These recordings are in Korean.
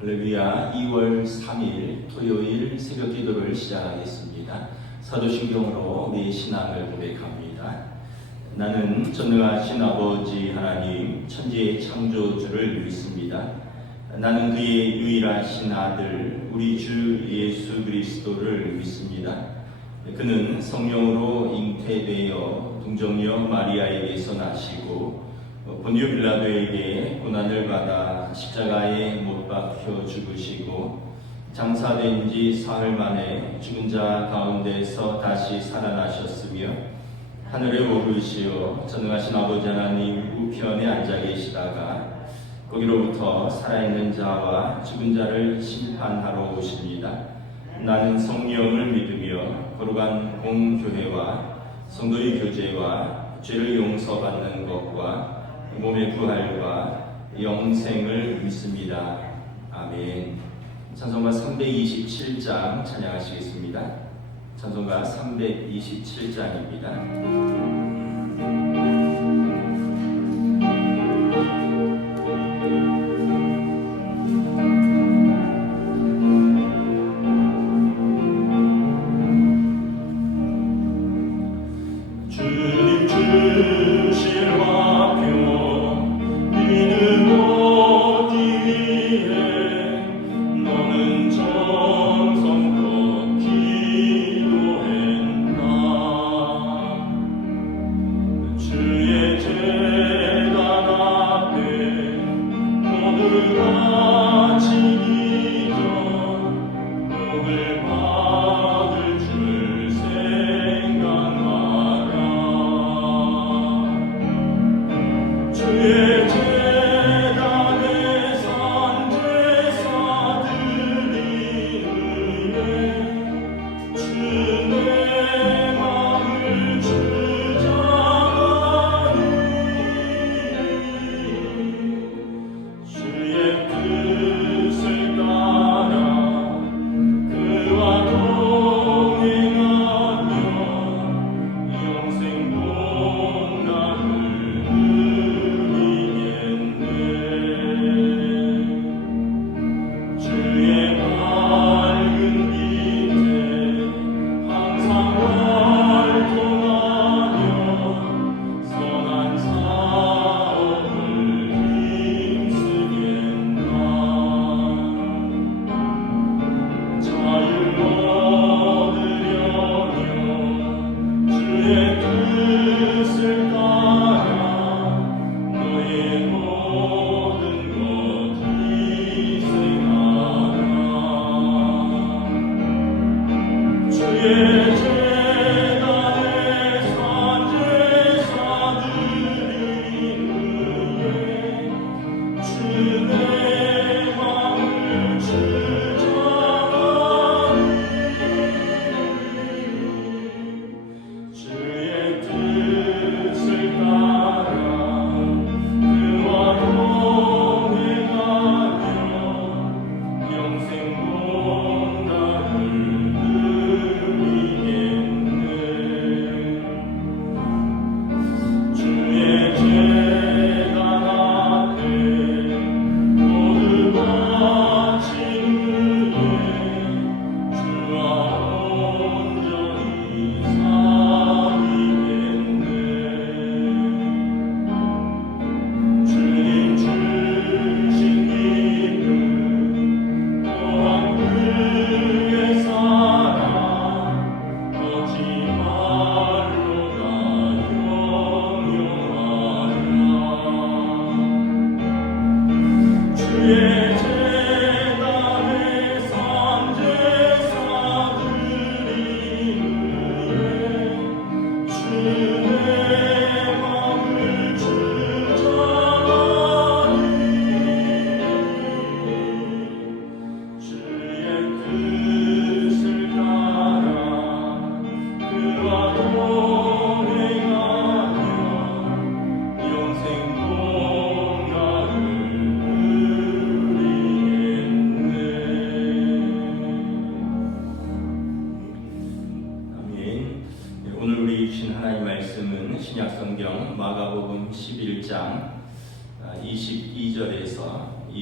할렐루야. 2월 3일 토요일 새벽 기도를 시작하겠습니다. 사도신경으로 내 신앙을 고백합니다. 나는 전능하신 아버지 하나님 천지의 창조주를 믿습니다. 나는 그의 유일하신 아들 우리 주 예수 그리스도를 믿습니다. 그는 성령으로 잉태되어 동정녀 마리아에게서 나시고 본디오 빌라도에게 고난을 받아 십자가에 못 박혀 죽으시고 장사된 지 사흘 만에 죽은 자 가운데서 다시 살아나셨으며 하늘에 오르시어 전능하신 아버지 하나님 우편에 앉아 계시다가 거기로부터 살아있는 자와 죽은 자를 심판하러 오십니다. 나는 성령을 믿으며 거룩한 공교회와 성도의 교제와 죄를 용서받는 것과 몸의 부활과 영생을 믿습니다. 아멘. 찬송가 327장 찬양하시겠습니다. 찬송가 327장입니다.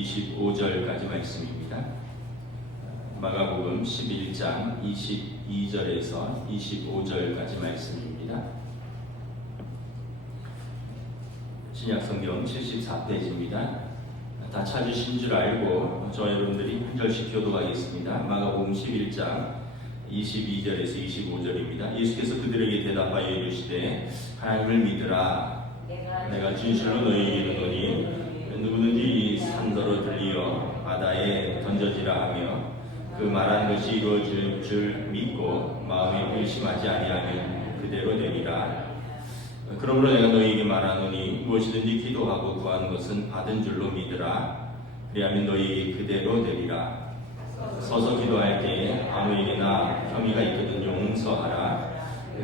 25절까지 말씀입니다. 마가복음 11장 22절에서 25절까지 말씀입니다. 신약성경 74페이지입니다. 다 찾으신 줄 알고 저 여러분들이 한 절씩 교독하겠습니다. 마가복음 11장 22절에서 25절입니다. 예수께서 그들에게 대답하여 이르시되 하나님을 믿으라. 내가 진실로 너희에게 이르노니 누구든지 이 산더러 들리어 바다에 던져지라 하며 그 말한 것이 이루어질 줄 믿고 마음에 의심하지 아니하면 그대로 되리라. 그러므로 내가 너희에게 말하노니 무엇이든지 기도하고 구하는 것은 받은 줄로 믿으라. 그리하면 너희에게 그대로 되리라. 서서 기도할 때에 아무에게나 혐의가 있거든 용서하라.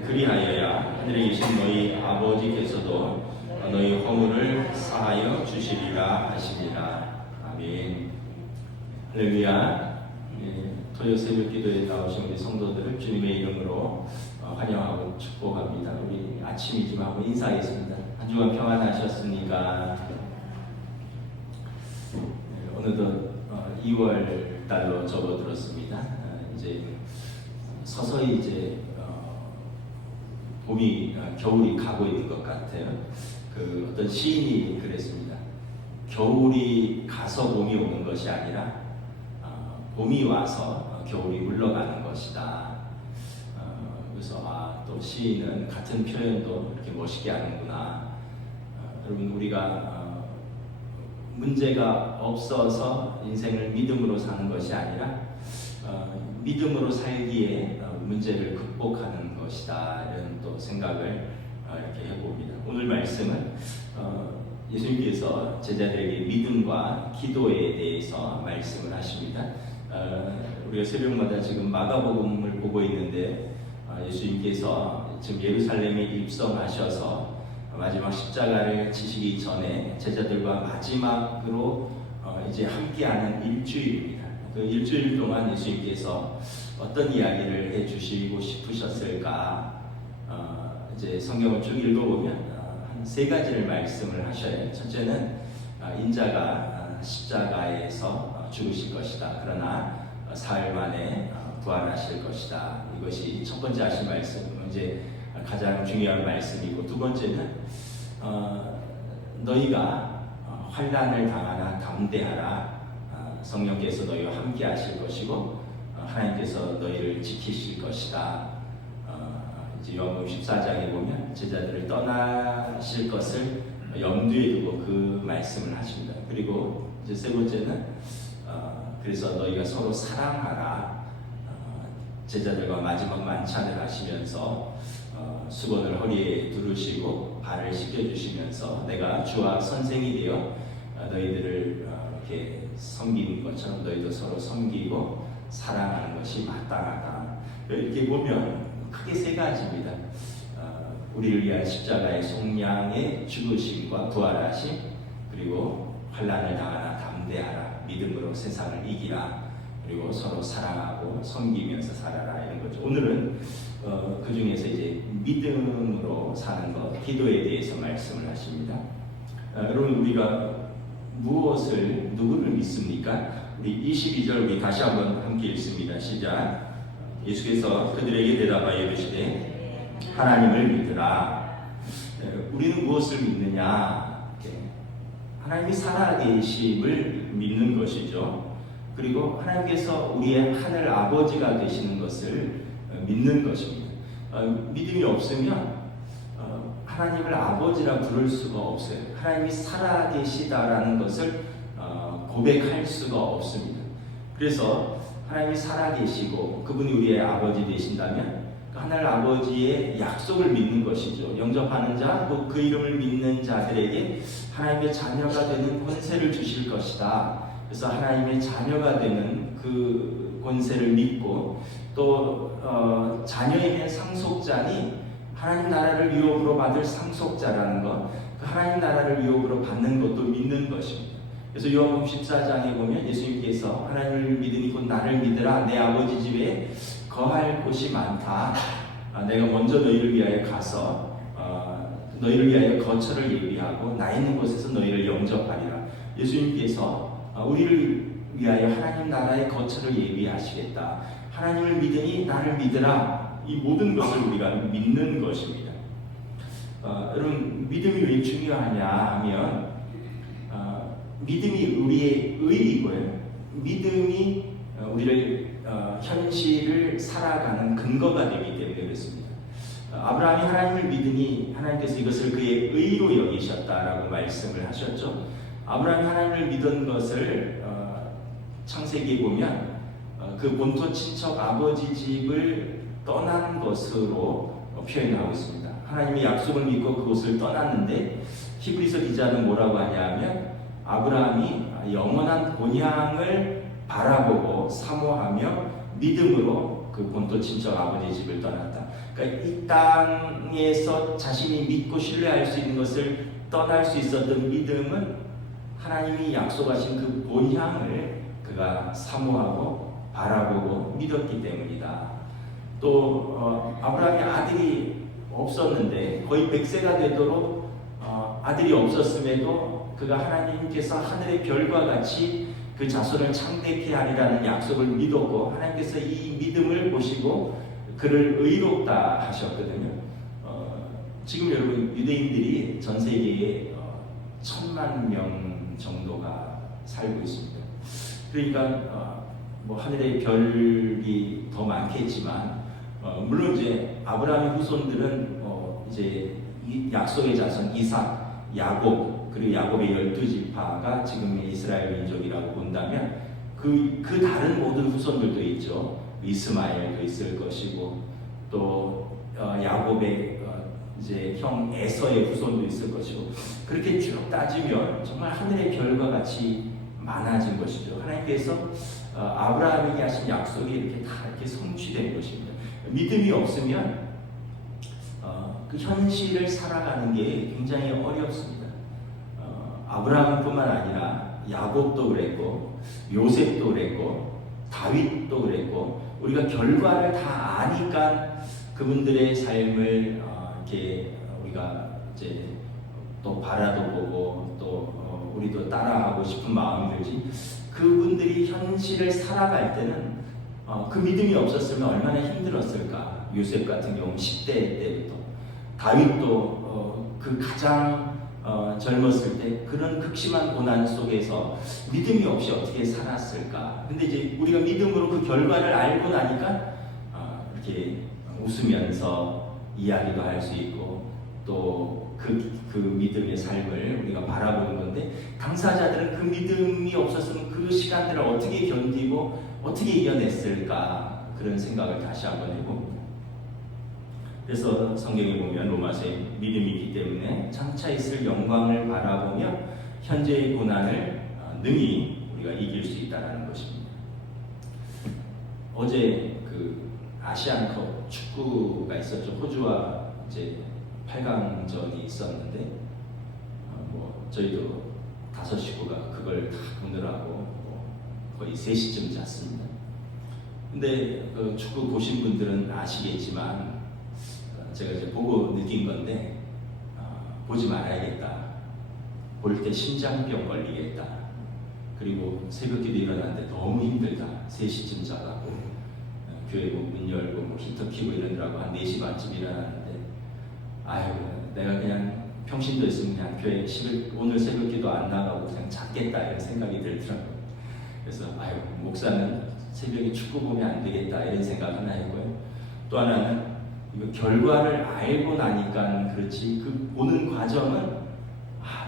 그리하여야 하늘에 계신 너희 아버지께서도 너희 허물을 사하여 주시리라 하시니라. 아멘. 할렐루야. 토요 새벽 기도에 나오신 우리 성도들을 주님의 이름으로 환영하고 축복합니다. 우리 아침이지만 한번 인사하겠습니다. 한 주간 평안하셨습니까? 어느덧 2월 달로 접어들었습니다. 이제 서서히 이제 봄이 겨울이 가고 있는 것 같아요. 그 어떤 시인이 그랬습니다. 겨울이 가서 봄이 오는 것이 아니라 봄이 와서 겨울이 물러가는 것이다. 그래서 또 시인은 같은 표현도 이렇게 멋있게 하는구나. 여러분 우리가 문제가 없어서 인생을 믿음으로 사는 것이 아니라 믿음으로 살기에 문제를 극복하는 것이다. 이런 또 생각을 이렇게 해봅니다. 오늘 말씀은 예수님께서 제자들에게 믿음과 기도에 대해서 말씀을 하십니다. 우리가 새벽마다 지금 마가복음을 보고 있는데 예수님께서 지금 예루살렘에 입성하셔서 마지막 십자가를 지시기 전에 제자들과 마지막으로 이제 함께하는 일주일입니다. 그 일주일 동안 예수님께서 어떤 이야기를 해주시고 싶으셨을까? 이제 성경을 쭉 읽어보면 한 세 가지를 말씀을 하셔요. 첫째는 인자가 십자가에서 죽으실 것이다. 그러나 사흘 만에 부활하실 것이다. 이것이 첫 번째 하신 말씀은 이제 가장 중요한 말씀이고, 두 번째는 너희가 환난을 당하나 담대하라. 성령께서 너희와 함께 하실 것이고 하나님께서 너희를 지키실 것이다. 이제 요한복음 14장에 보면 제자들을 떠나실 것을 염두에 두고 그 말씀을 하십니다. 그리고 이제 세 번째는 그래서 너희가 서로 사랑하라. 제자들과 마지막 만찬을 하시면서 수건을 허리에 두르시고 발을 씻겨주시면서 내가 주와 선생이 되어 너희들을 이렇게 섬기는 것처럼 너희도 서로 섬기고 사랑하는 것이 마땅하다. 이렇게 보면 크게 세 가지입니다. 우리를 위한 십자가의 속량의 죽으심과 부활하심, 그리고 환난을 당하나 담대하라. 믿음으로 세상을 이기라. 그리고 서로 사랑하고 섬기면서 살아라. 이런 거죠. 오늘은 그 중에서 이제 믿음으로 사는 것, 기도에 대해서 말씀을 하십니다. 여러분 우리가 누구를 믿습니까? 우리 22절 우리 다시 한번 함께 읽습니다. 시작. 예수께서 그들에게 대답하여 이르시되 하나님을 믿으라. 우리는 무엇을 믿느냐? 하나님이 살아계심을 믿는 것이죠. 그리고 하나님께서 우리의 하늘 아버지가 되시는 것을 믿는 것입니다. 믿음이 없으면 하나님을 아버지라 부를 수가 없어요. 하나님이 살아계시다라는 것을 고백할 수가 없습니다. 그래서 하나님이 살아계시고 그분이 우리의 아버지 되신다면 하늘 아버지의 약속을 믿는 것이죠. 영접하는 자, 그 이름을 믿는 자들에게 하나님의 자녀가 되는 권세를 주실 것이다. 그래서 하나님의 자녀가 되는 그 권세를 믿고 또 자녀이면 상속자니 하나님 나라를 유업으로 받을 상속자라는 것, 그 하나님 나라를 유업으로 받는 것도 믿는 것입니다. 그래서 요한복음 14장에 보면 예수님께서 하나님을 믿으니 곧 나를 믿으라. 내 아버지 집에 거할 곳이 많다. 내가 먼저 너희를 위하여 가서 너희를 위하여 거처를 예비하고 나 있는 곳에서 너희를 영접하리라. 예수님께서 우리를 위하여 하나님 나라의 거처를 예비하시겠다. 하나님을 믿으니 나를 믿으라. 이 모든 것을 우리가 믿는 것입니다. 여러분, 믿음이 왜 중요하냐 하면 믿음이 우리의 의이고요. 믿음이 우리를 현실을 살아가는 근거가 되기 때문에 그렇습니다. 아브라함이 하나님을 믿으니 하나님께서 이것을 그의 의로 여기셨다라고 말씀을 하셨죠. 아브라함이 하나님을 믿은 것을 창세기에 보면 그 본토 친척 아버지 집을 떠난 것으로 표현하고 있습니다. 하나님이 약속을 믿고 그곳을 떠났는데 히브리서 기자는 뭐라고 하냐면 아브라함이 영원한 본향을 바라보고 사모하며 믿음으로 그 본토 친척 아버지 집을 떠났다. 그러니까 이 땅에서 자신이 믿고 신뢰할 수 있는 것을 떠날 수 있었던 믿음은 하나님이 약속하신 그 본향을 그가 사모하고 바라보고 믿었기 때문이다. 또 아브라함이 아들이 없었는데 거의 100세가 되도록 아들이 없었음에도 그가 하나님께서 하늘의 별과 같이 그 자손을 창대케 하리라는 약속을 믿었고 하나님께서 이 믿음을 보시고 그를 의롭다 하셨거든요. 지금 여러분 유대인들이 전 세계에 1000만 명 정도가 살고 있습니다. 그러니까 뭐 하늘의 별이 더 많겠지만 물론 이제 아브라함의 후손들은 이제 이 약속의 자손 이삭, 야곱 그리고 야곱의 12지파가 지금의 이스라엘 민족이라고 본다면 그 다른 모든 후손들도 있죠. 이스마엘도 있을 것이고 또 야곱의 이제 형 에서의 후손도 있을 것이고 그렇게 쭉 따지면 정말 하늘의 별과 같이 많아진 것이죠. 하나님께서 아브라함에게 하신 약속이 이렇게 다 이렇게 성취된 것입니다. 믿음이 없으면 그 현실을 살아가는 게 굉장히 어렵습니다. 아브라함뿐만 아니라 야곱도 그랬고 요셉도 그랬고 다윗도 그랬고 우리가 결과를 다 아니까 그분들의 삶을 이렇게 우리가 이제 또 바라도 보고 또 우리도 따라하고 싶은 마음이 들지. 그분들이 현실을 살아갈 때는 그 믿음이 없었으면 얼마나 힘들었을까. 요셉 같은 경우 10대 때부터 다윗도 그 가장 젊었을 때 그런 극심한 고난 속에서 믿음이 없이 어떻게 살았을까. 근데 이제 우리가 믿음으로 그 결과를 알고 나니까 이렇게 웃으면서 이야기도 할 수 있고 또 그 믿음의 삶을 우리가 바라보는 건데 당사자들은 그 믿음이 없었으면 그 시간들을 어떻게 견디고 어떻게 이겨냈을까 그런 생각을 다시 한번 해봅니다. 그래서 성경에 보면 로마서에 믿음이 있기 때문에 장차 있을 영광을 바라보며 현재의 고난을 능히 우리가 이길 수 있다는 것입니다. 어제 그 아시안컵 축구가 있었죠. 호주와 이제 8강전이 있었는데 뭐 저희도 5식구가 그걸 다 보느라고 거의 3시쯤 잤습니다. 근데 그 축구 보신 분들은 아시겠지만 제가 이제 보고 느낀 건데 보지 말아야겠다. 볼 때 심장병 걸리겠다. 그리고 새벽기도 일어났는데 너무 힘들다. 3시쯤 자가고 교회 문 열고 뭐 히터 켜고 이러느라고 한 4시 반쯤 일어났는데 아유 내가 그냥 평신도 있으면 그냥 교회 오늘 새벽기도 안 나가고 그냥 잤겠다 이런 생각이 들더라고요. 그래서 아유 목사는 새벽에 축구 보면 안 되겠다 이런 생각 하나 했고요. 또 하나는 이거 결과를 알고 나니까 그렇지 그 보는 과정은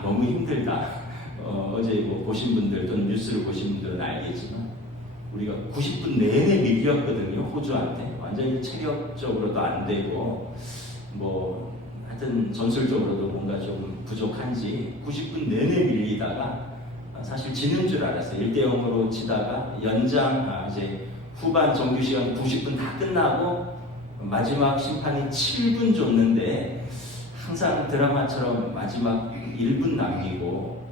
너무 힘들다. 어제 뭐 보신 분들 또는 뉴스를 보신 분들은 알겠지만 우리가 90분 내내 밀렸거든요. 호주한테 완전히 체력적으로도 안 되고 뭐 하여튼 전술적으로도 뭔가 좀 부족한지 90분 내내 밀리다가 사실 지는 줄 알았어요. 1대0으로 지다가 연장 이제 후반 정규 시간 90분 다 끝나고 마지막 심판이 7분 줬는데 항상 드라마처럼 마지막 1분 남기고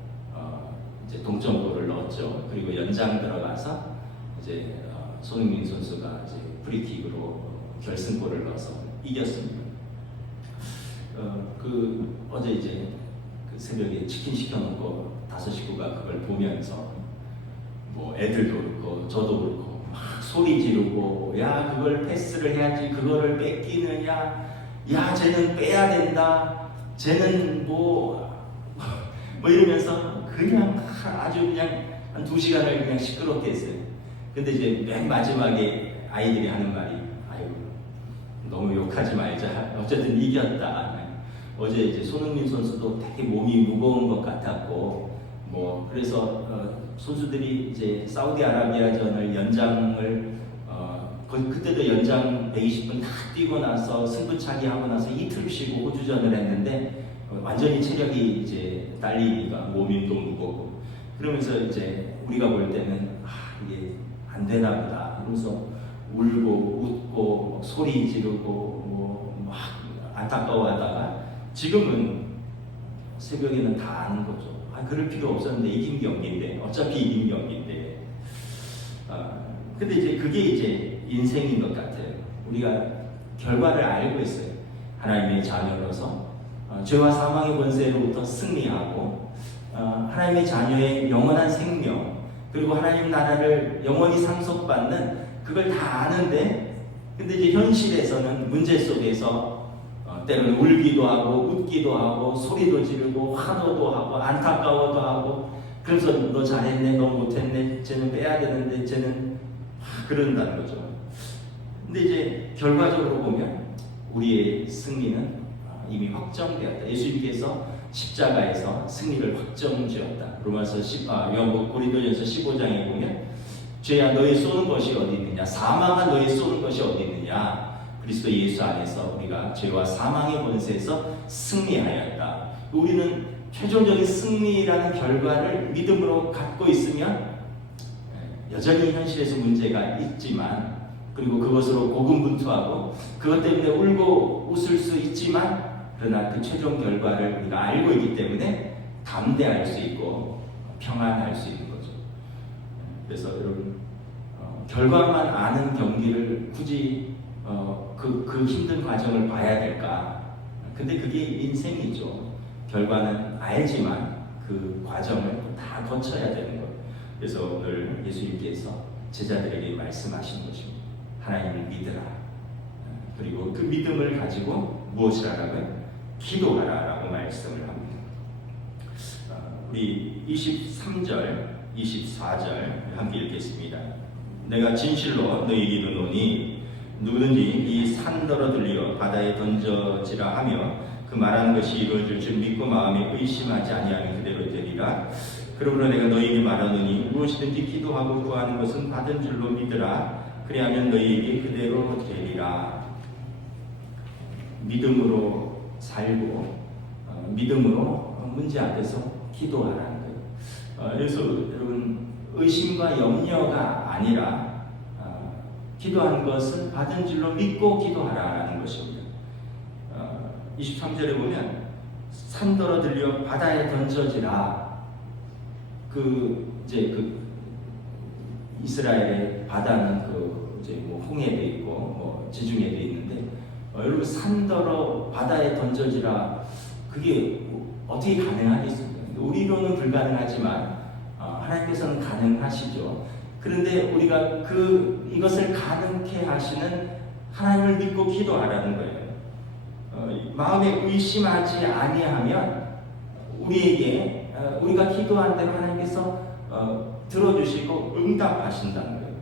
이제 동점골을 넣었죠. 그리고 연장 들어가서 이제 손흥민 선수가 이제 프리킥으로 결승골을 넣어서 이겼습니다. 어제 이제 그 새벽에 치킨 시켜놓고 5식구가 그걸 보면서 뭐 애들도 그렇고 저도 그렇고 막 소리 지르고 야 그걸 패스를 해야지 그거를 뺏기느냐 야 쟤는 빼야 된다 쟤는 뭐 이러면서 그냥 아주 그냥 한 2시간을 그냥 시끄럽게 했어요. 근데 이제 맨 마지막에 아이들이 하는 말이 아이고 너무 욕하지 말자 어쨌든 이겼다. 어제 이제 손흥민 선수도 되게 몸이 무거운 것 같았고 뭐 그래서 선수들이 이제 사우디아라비아전을 연장을 그때도 연장 120분 다 뛰고 나서 승부차기 하고 나서 이틀 쉬고 호주전을 했는데 완전히 체력이 이제 딸리니까 몸이 또 무겁고 그러면서 이제 우리가 볼 때는 이게 안 되나 보다 그러면서 울고 웃고 소리 지르고 막 안타까워하다가 지금은 새벽에는 다 아는 거죠. 그럴 필요 없었는데 이긴 경기인데 어차피 이긴 경기인데 근데 이제 그게 이제 인생인 것 같아요. 우리가 결과를 알고 있어요. 하나님의 자녀로서 죄와 사망의 권세로부터 승리하고 하나님의 자녀의 영원한 생명 그리고 하나님 나라를 영원히 상속받는 그걸 다 아는데 근데 이제 현실에서는 문제 속에서 때로는 울기도 하고 웃기도 하고 소리도 지르고 화도도 하고 안타까워도 하고 그래서 너 잘했네 너 못했네 쟤는 빼야 되는데 쟤는 그런다는 거죠. 근데 이제 결과적으로 보면 우리의 승리는 이미 확정되었다. 예수님께서 십자가에서 승리를 확정지었다. 로마서 고린도전서 15장에 보면 죄야 너의 쏘는 것이 어디 있느냐 사망아 너의 쏘는 것이 어디 있느냐 그리스도 예수 안에서 우리가 죄와 사망의 권세에서 승리하였다. 우리는 최종적인 승리라는 결과를 믿음으로 갖고 있으면 여전히 현실에서 문제가 있지만 그리고 그것으로 고군분투하고 그것 때문에 울고 웃을 수 있지만 그러나 그 최종 결과를 우리가 알고 있기 때문에 담대할 수 있고 평안할 수 있는 거죠. 그래서 여러분 결과만 아는 경기를 굳이 그 힘든 과정을 봐야 될까? 근데 그게 인생이죠. 결과는 알지만 그 과정을 다 거쳐야 되는 거예요. 그래서 오늘 예수님께서 제자들에게 말씀하신 것입니다. 하나님을 믿으라. 그리고 그 믿음을 가지고 무엇을 하라고요? 기도하라라고 말씀을 합니다. 우리 23절, 24절 함께 읽겠습니다. 내가 진실로 너희에게 이르노니 누구든지 이 산더러 들려 바다에 던져지라 하며 그 말하는 것이 이루어질 줄 믿고 마음에 의심하지 아니하면 그대로 되리라. 그러므로 내가 너희에게 말하노니 무엇이든지 기도하고 구하는 것은 받은 줄로 믿으라. 그리하면 너희에게 그대로 되리라. 믿음으로 살고 믿음으로 문제 앞에서 기도하라는 거예요. 그래서 여러분 의심과 염려가 아니라 기도하는 것은 받은 줄로 믿고 기도하라는 것입니다. 23절에 보면 산더러 들려 바다에 던져지라. 이스라엘의 바다는 홍해도 있고 지중해도 있는데 여러분 산더러 바다에 던져지라. 그게 어떻게 가능하겠습니까? 우리로는 불가능하지만 하나님께서는 가능하시죠. 그런데 우리가 이것을 가능케 하시는 하나님을 믿고 기도하라는 거예요. 마음에 의심하지 아니하면 우리에게 우리가 기도한 대로 하나님께서 들어주시고 응답하신다는 거예요.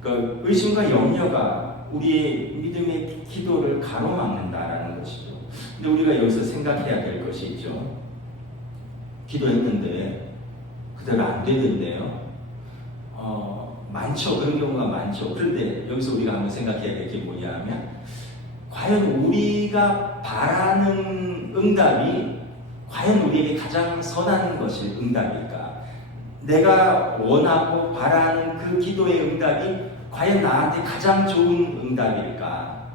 그러니까 의심과 염려가 우리의 믿음의 기도를 가로막는다라는 것이죠. 근데 우리가 여기서 생각해야 될 것이 있죠. 기도했는데 그대로 안 되던데요. 많죠. 그런 경우가 많죠. 그런데 여기서 우리가 한번 생각해야 될 게 뭐냐 하면 과연 우리가 바라는 응답이 과연 우리에게 가장 선한 것이 응답일까? 내가 원하고 바라는 그 기도의 응답이 과연 나한테 가장 좋은 응답일까?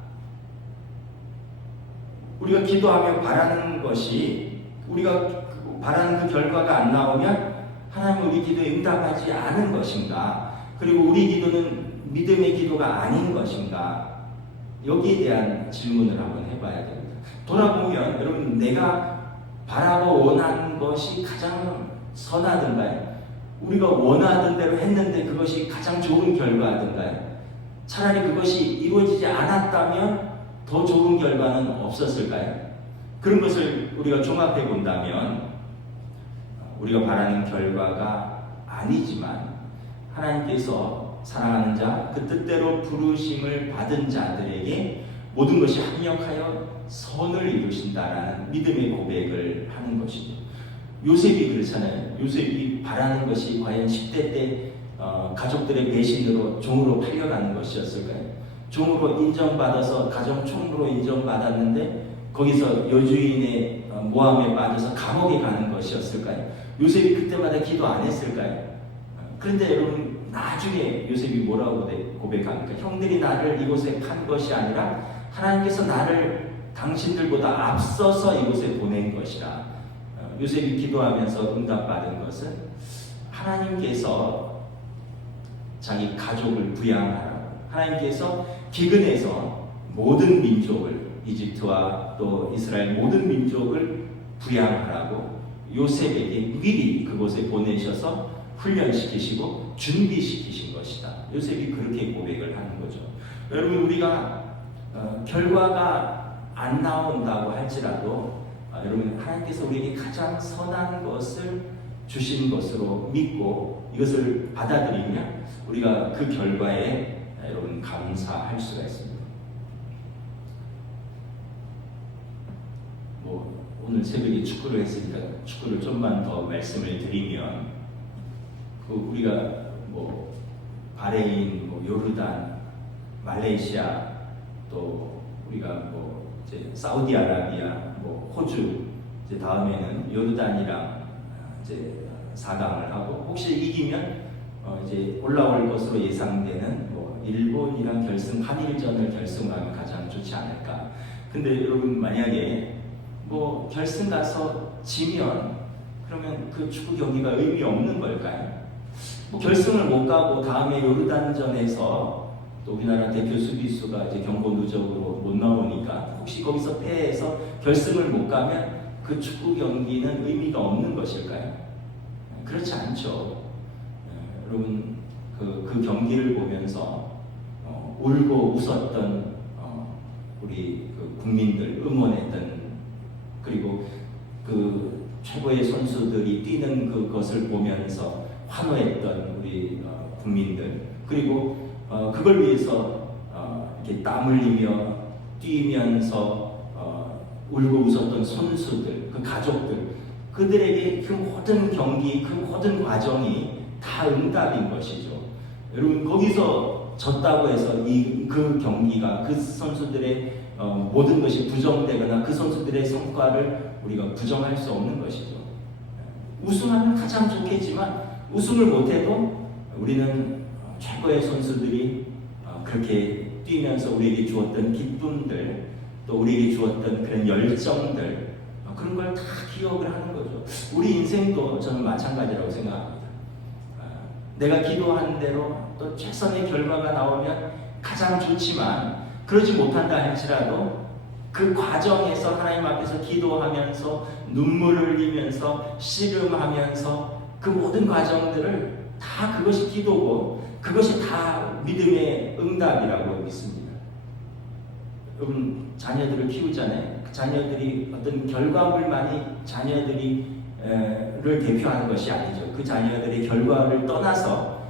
우리가 기도하며 바라는 것이 우리가 바라는 그 결과가 안 나오면 하나님은 우리 기도에 응답하지 않은 것인가? 그리고 우리 기도는 믿음의 기도가 아닌 것인가? 여기에 대한 질문을 한번 해봐야 됩니다. 돌아보면 여러분 내가 바라고 원하는 것이 가장 선하던가요? 우리가 원하던 대로 했는데 그것이 가장 좋은 결과든가요? 차라리 그것이 이루어지지 않았다면 더 좋은 결과는 없었을까요? 그런 것을 우리가 종합해 본다면 우리가 바라는 결과가 아니지만 하나님께서 사랑하는 자, 그 뜻대로 부르심을 받은 자들에게 모든 것이 합력하여 선을 이루신다라는 믿음의 고백을 하는 것이죠. 요셉이 그렇잖아요. 요셉이 바라는 것이 과연 10대 때 가족들의 배신으로 종으로 팔려가는 것이었을까요? 종으로 인정받아서 가정 총무로 인정받았는데 거기서 여주인의 모함에 빠져서 감옥에 가는 것이었을까요? 요셉이 그때마다 기도 안 했을까요? 그런데 여러분 나중에 요셉이 뭐라고 고백합니까? 형들이 나를 이곳에 판 것이 아니라 하나님께서 나를 당신들보다 앞서서 이곳에 보낸 것이라. 요셉이 기도하면서 응답받은 것은 하나님께서 자기 가족을 부양하라고, 하나님께서 기근에서 모든 민족을, 이집트와 또 이스라엘 모든 민족을 부양하라고 요셉에게 미리 그곳에 보내셔서 훈련시키시고 준비시키신 것이다. 요셉이 그렇게 고백을 하는 거죠. 여러분 우리가 결과가 안 나온다고 할지라도 여러분 하나님께서 우리에게 가장 선한 것을 주신 것으로 믿고 이것을 받아들이면 우리가 그 결과에 여러분 감사할 수가 있습니다. 오늘 새벽에 축구를 했으니까 축구를 좀만 더 말씀을 드리면 우리가 바레인, 요르단, 말레이시아, 또 우리가 이제 사우디아라비아, 호주, 이제 다음에는 요르단이랑 이제 4강을 하고 혹시 이기면 이제 올라올 것으로 예상되는 일본이랑 한일전을 결승하면 가장 좋지 않을까. 근데 여러분 만약에 결승 가서 지면 그러면 그 축구 경기가 의미 없는 걸까요? 결승을 못 가고 다음에 요르단전에서 또 우리나라 대표 수비수가 이제 경고 누적으로 못 나오니까 혹시 거기서 패해서 결승을 못 가면 그 축구 경기는 의미가 없는 것일까요? 그렇지 않죠. 여러분 그 경기를 보면서 울고 웃었던 우리 국민들, 응원했던, 그리고 그 최고의 선수들이 뛰는 그것을 보면서 환호했던 우리 국민들, 그리고 그걸 위해서 이렇게 땀 흘리며 뛰면서 울고 웃었던 선수들, 그 가족들, 그들에게 그 모든 경기, 그 모든 과정이 다 응답인 것이죠. 여러분 거기서 졌다고 해서 그 경기가, 그 선수들의 모든 것이 부정되거나 그 선수들의 성과를 우리가 부정할 수 없는 것이죠. 우승하면 가장 좋겠지만 우승을 못해도 우리는 최고의 선수들이 그렇게 뛰면서 우리에게 주었던 기쁨들, 또 우리에게 주었던 그런 열정들, 그런 걸 다 기억을 하는 거죠. 우리 인생도 저는 마찬가지라고 생각합니다. 내가 기도한 대로 또 최선의 결과가 나오면 가장 좋지만 그러지 못한다 할지라도 그 과정에서 하나님 앞에서 기도하면서 눈물을 흘리면서 씨름하면서 그 모든 과정들을 다 그것이 기도고 그것이 다 믿음의 응답이라고 믿습니다. 여러분 자녀들을 키우잖아요. 그 자녀들이 어떤 결과물만이 자녀들을 대표하는 것이 아니죠. 그 자녀들의 결과를 떠나서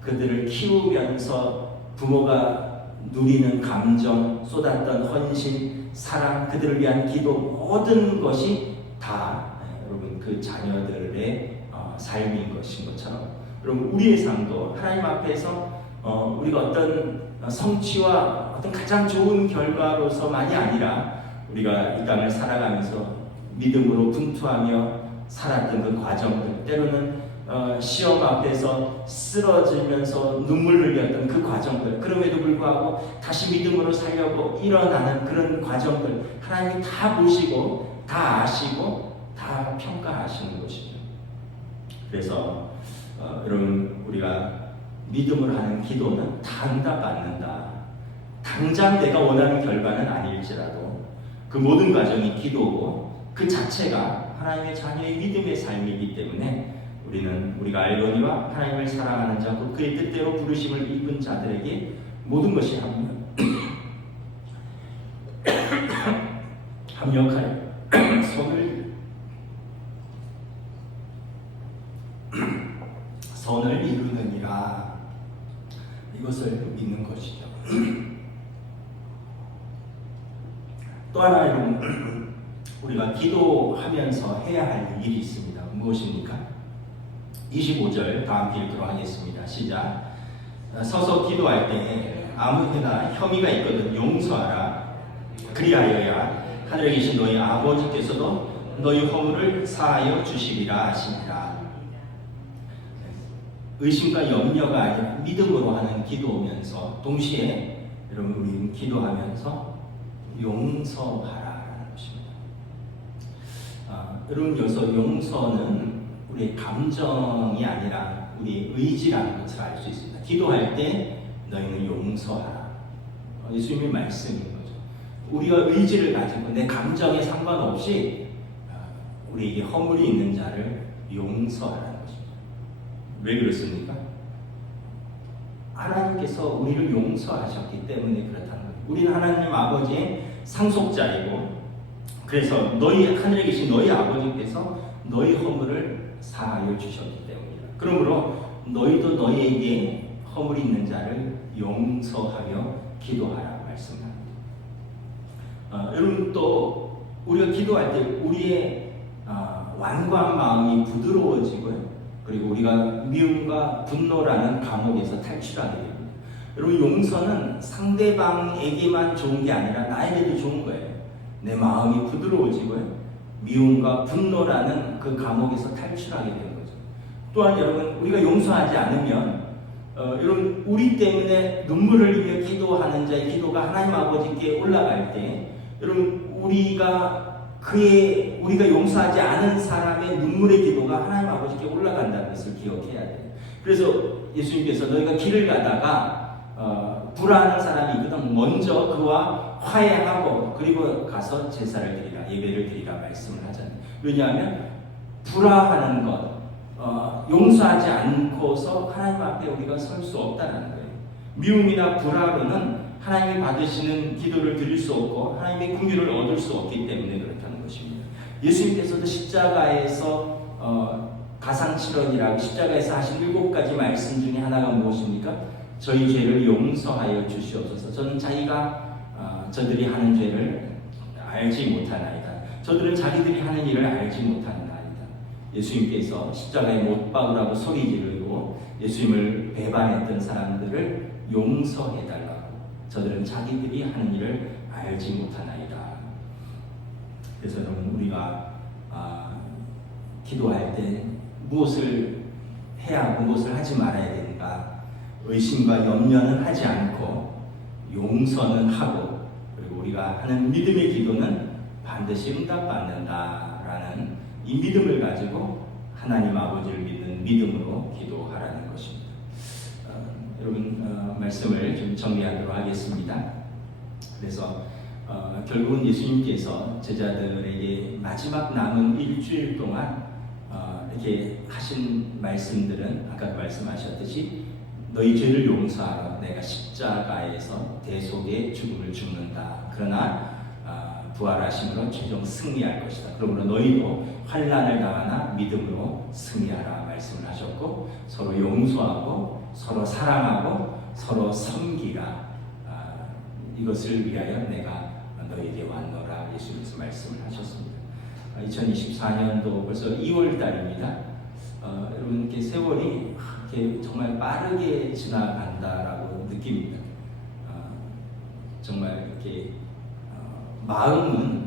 그들을 키우면서 부모가 누리는 감정, 쏟았던 헌신, 사랑, 그들을 위한 기도, 모든 것이 다 여러분 그 자녀들의 삶인 것인 것처럼 여러분 우리의 삶도 하나님 앞에서 우리가 어떤 성취와 어떤 가장 좋은 결과로서만이 아니라 우리가 이 땅을 살아가면서 믿음으로 분투하며 살았던 그 과정들, 때로는 시험 앞에서 쓰러지면서 눈물 흘렸던 그 과정들, 그럼에도 불구하고 다시 믿음으로 살려고 일어나는 그런 과정들 하나님이 다 보시고 다 아시고 다 평가하시는 것이죠. 그래서 여러분 우리가 믿음으로 하는 기도는 다 응답받는다. 당장 내가 원하는 결과는 아닐지라도 그 모든 과정이 기도고 그 자체가 하나님의 자녀의 믿음의 삶이기 때문에 우리가 알거니와 하나님을 사랑하는 자, 곧 그의 뜻대로 부르심을 입은 자들에게 모든 것이 합력하여 선을 이루느니라. 이것을 믿는 것이죠. 또 하나 여러분, 우리가 기도하면서 해야 할 일이 있습니다. 무엇입니까? 25절 다음 길 들어가겠습니다. 시작. 서서 기도할 때 아무데나 혐의가 있거든 용서하라. 그리하여야 하늘에 계신 너희 아버지께서도 너희 허물을 사하여 주시리라 하시니라. 의심과 염려가 아니라 믿음으로 하는 기도면서 동시에 여러분 우리는 기도하면서 용서하라라는 것입니다. 여러분 여기서 용서는 우리의 감정이 아니라 우리의 의지라는 것을 알 수 있습니다. 기도할 때 너희는 용서하라. 예수님의 말씀인 거죠. 우리가 의지를 가지고 내 감정에 상관없이 우리에게 허물이 있는 자를 용서하라는 것입니다. 왜 그렇습니까? 하나님께서 우리를 용서하셨기 때문에 그렇다는 거예요. 우리는 하나님 아버지의 상속자이고, 그래서 하늘에 계신 너희 아버지께서 너희 허물을 사하여 주셨기 때문이다. 그러므로 너희도 너희에게 허물이 있는 자를 용서하며 기도하라 말씀합니다. 여러분 또 우리가 기도할 때 우리의 완고한 마음이 부드러워지고요. 그리고 우리가 미움과 분노라는 감옥에서 탈출하게 됩니다. 여러분 용서는 상대방에게만 좋은 게 아니라 나에게도 좋은 거예요. 내 마음이 부드러워지고요. 미움과 분노라는 그 감옥에서 탈출하게 되는 거죠. 또한 여러분 우리가 용서하지 않으면 여러분 우리 때문에 눈물을 흘리며 기도하는 자의 기도가 하나님 아버지께 올라갈 때 여러분 우리가 용서하지 않은 사람의 눈물의 기도가 하나님 아버지께 올라간다는 것을 기억해야 돼요. 그래서 예수님께서 너희가 길을 가다가 불화하는 사람이 있거든 먼저 그와 화해하고 그리고 가서 제사를 드리라, 예배를 드리라 말씀을 하잖아요. 왜냐하면 불화하는 것, 용서하지 않고서 하나님 앞에 우리가 설 수 없다는 거예요. 미움이나 불화로는 하나님이 받으시는 기도를 드릴 수 없고 하나님의 긍휼을 얻을 수 없기 때문에 그렇다는 것입니다. 예수님께서도 십자가에서 가상칠언이라고 십자가에서 하신 7가지 말씀 중에 하나가 무엇입니까? 저희 죄를 용서하여 주시옵소서. 저는 저들이 하는 죄를 알지 못하나이다. 저들은 자기들이 하는 일을 알지 못하나이다. 예수님께서 십자가에 못 박으라고 소리 지르고 예수님을 배반했던 사람들을 용서해달라고. 저들은 자기들이 하는 일을 알지 못하나이다. 그래서 여러분 우리가 기도할 때 무엇을 해야 하고 무엇을 하지 말아야 되는가? 의심과 염려는 하지 않고 용서는 하고, 그리고 우리가 하는 믿음의 기도는 반드시 응답받는다라는 이 믿음을 가지고 하나님 아버지를 믿는 믿음으로 기도하라는 것입니다. 여러분 말씀을 좀 정리하도록 하겠습니다. 그래서 결국은 예수님께서 제자들에게 마지막 남은 일주일 동안 이렇게 하신 말씀들은 아까 말씀하셨듯이 너희 죄를 용서하라. 내가 십자가에서 대속의 죽음을 죽는다. 그러나 부활하심으로 최종 승리할 것이다. 그러므로 너희도 환난을 당하나 믿음으로 승리하라 말씀을 하셨고, 서로 용서하고 서로 사랑하고 서로 섬기라. 이것을 위하여 내가 너희에게 왔노라. 예수님께서 말씀을 하셨습니다. 2024년도 벌써 2월 달입니다. 여러분 이렇게 세월이 이렇게 정말 빠르게 지나간다라고 느낍니다. 정말 이렇게 마음은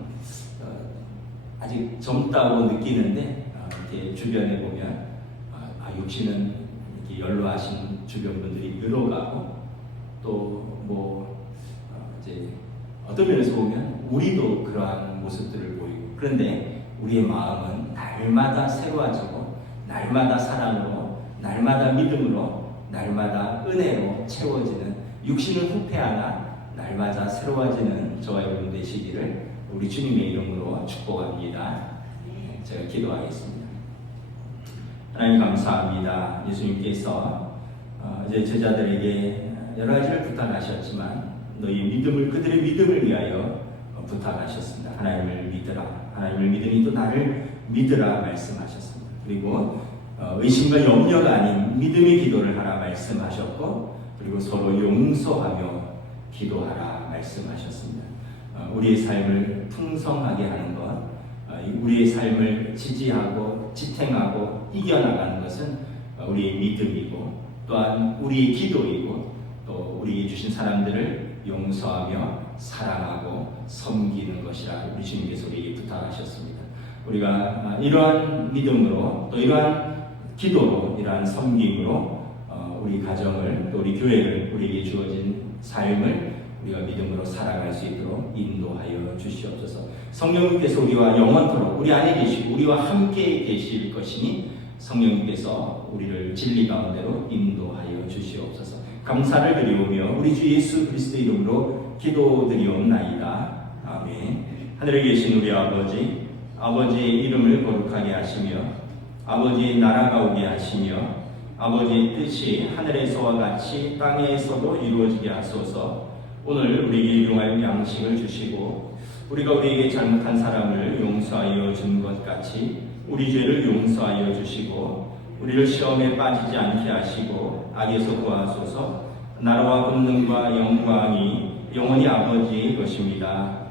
아직 젊다고 느끼는데 이렇게 주변에 보면 육신은 이렇게 연로하신 주변 분들이 늘어가고 또 이제 어떤 면에서 보면 우리도 그러한 모습들을 보이고, 그런데 우리의 마음은 날마다 새로워지고 날마다 사랑으로 날마다 믿음으로 날마다 은혜로 채워지는, 육신은 후패하나 날마다 새로워지는 저와 여러분 되시기를 우리 주님의 이름으로 축복합니다. 제가 기도하겠습니다. 하나님 감사합니다. 예수님께서 이제 제자들에게 여러 가지를 부탁하셨지만 너희 믿음을 그들의 믿음을 위하여 부탁하셨습니다. 하나님을 믿으라. 하나님을 믿으니 또 나를 믿으라 말씀하셨습니다. 그리고 의심과 염려가 아닌 믿음의 기도를 하라 말씀하셨고 그리고 서로 용서하며 기도하라 말씀하셨습니다. 우리의 삶을 풍성하게 하는 것, 우리의 삶을 지지하고 지탱하고 이겨나가는 것은 우리의 믿음이고 또한 우리의 기도이고 또 우리에게 주신 사람들을 용서하며 사랑하고 섬기는 것이라 우리 주님께서 우리에게 부탁하셨습니다. 우리가 이러한 믿음으로 또 이러한 기도로 이러한 섬김으로 우리 가정을 또 우리 교회를 우리에게 주어진 삶을 우리가 믿음으로 살아갈 수 있도록 인도하여 주시옵소서. 성령님께서 우리와 영원토록 우리 안에 계시고 우리와 함께 계실 것이니 성령님께서 우리를 진리 가운데로 인도하여 주시옵소서. 감사를 드리오며 우리 주 예수 그리스도의 이름으로 기도드리옵나이다. 아멘. 하늘에 계신 우리 아버지, 아버지의 이름을 거룩하게 하시며 아버지의 나라가 오게 하시며 아버지의 뜻이 하늘에서와 같이 땅에서도 이루어지게 하소서. 오늘 우리에게 일용할 양식을 주시고 우리가 우리에게 잘못한 사람을 용서하여 준 것 같이 우리 죄를 용서하여 주시고 우리를 시험에 빠지지 않게 하시고 악에서 구하소서. 나라와 권능과 영광이 영원히 아버지의 것입니다.